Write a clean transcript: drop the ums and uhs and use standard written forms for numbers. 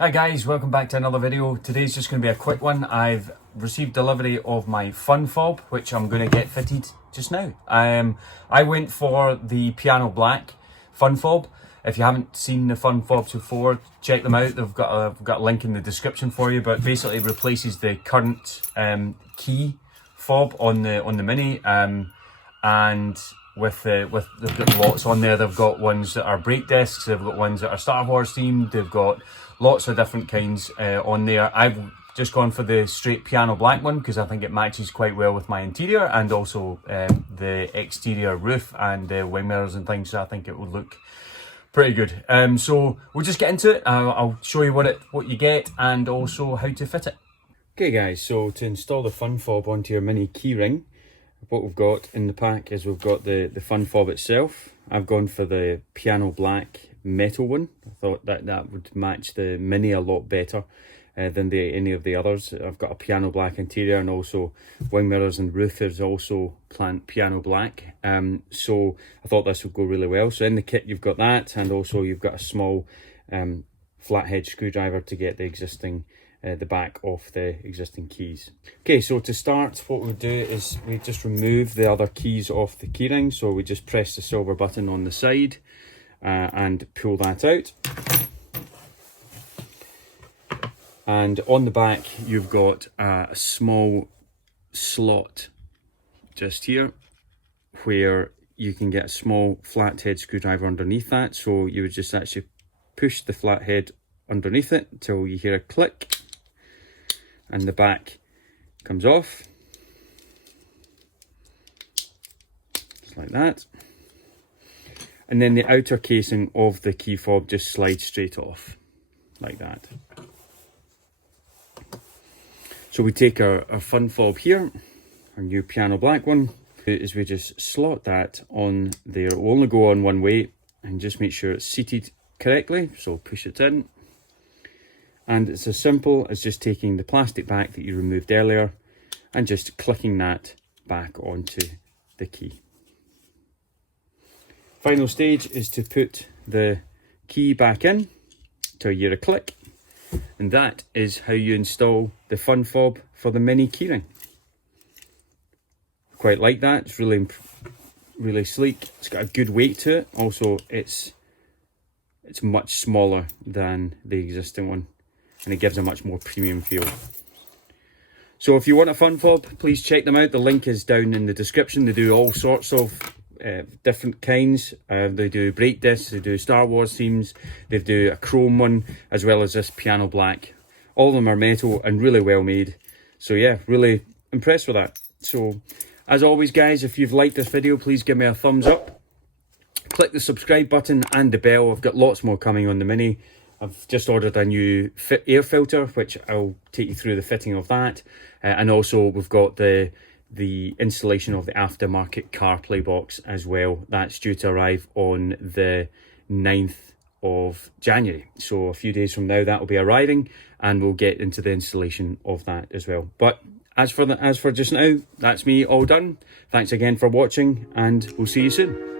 Hi guys, welcome back to another video. Today's just going to be a quick one. I've received delivery of my FunFob, which I'm going to get fitted just now. I went for the piano black FunFob. If you haven't seen the FunFobs before, check them out. I've got a link in the description for you, but basically it replaces the current key fob on the Mini, and they've got lots on there. They've got ones that are break discs, they've got ones that are Star Wars themed, they've got lots of different kinds on there. I've just gone for the straight piano black one because I think it matches quite well with my interior and also the exterior roof and the wing mirrors and things, so I think it would look pretty good. So we'll just get into it. I'll show you what you get and also how to fit it. Okay guys, so to install the FunFob onto your Mini keyring, what we've got in the pack is we've got the FunFob itself. I've gone for the piano black metal one. I thought that would match the Mini a lot better than any of the others. I've got a piano black interior and also wing mirrors and roof is also piano black. So I thought this would go really well. So in the kit you've got that, and also you've got a small flathead screwdriver to get the back off the existing keys. Okay, so to start, what we do is we just remove the other keys off the keyring. So we just press the silver button on the side and pull that out. And on the back, you've got a small slot just here where you can get a small flathead screwdriver underneath that. So you would just actually push the flathead underneath it until you hear a click and the back comes off, just like that. And then the outer casing of the key fob just slides straight off, like that. So we take our FunFob here, our new piano black one, is we just slot that on there. It will only go on one way, and just make sure it's seated correctly, so push it in. And it's as simple as just taking the plastic back that you removed earlier and just clicking that back onto the key. Final stage is to put the key back in till you hear a click, and that is how you install the FunFob for the Mini keyring. Quite like that. It's really sleek. It's got a good weight to it. Also, it's much smaller than the existing one, and it gives a much more premium feel. So if you want a FunFob, please check them out. The link is down in the description. They do all sorts of different kinds. They do break discs, they do Star Wars themes, they do a chrome one, as well as this piano black. All of them are metal and really well made. So yeah, really impressed with that. So as always guys, if you've liked this video, please give me a thumbs up. Click the subscribe button and the bell. I've got lots more coming on the Mini. I've just ordered a new air filter, which I'll take you through the fitting of that. And also we've got the installation of the aftermarket CarPlay box as well. That's due to arrive on the 9th of January. So a few days from now that will be arriving, and we'll get into the installation of that as well. But as for just now, that's me all done. Thanks again for watching, and we'll see you soon.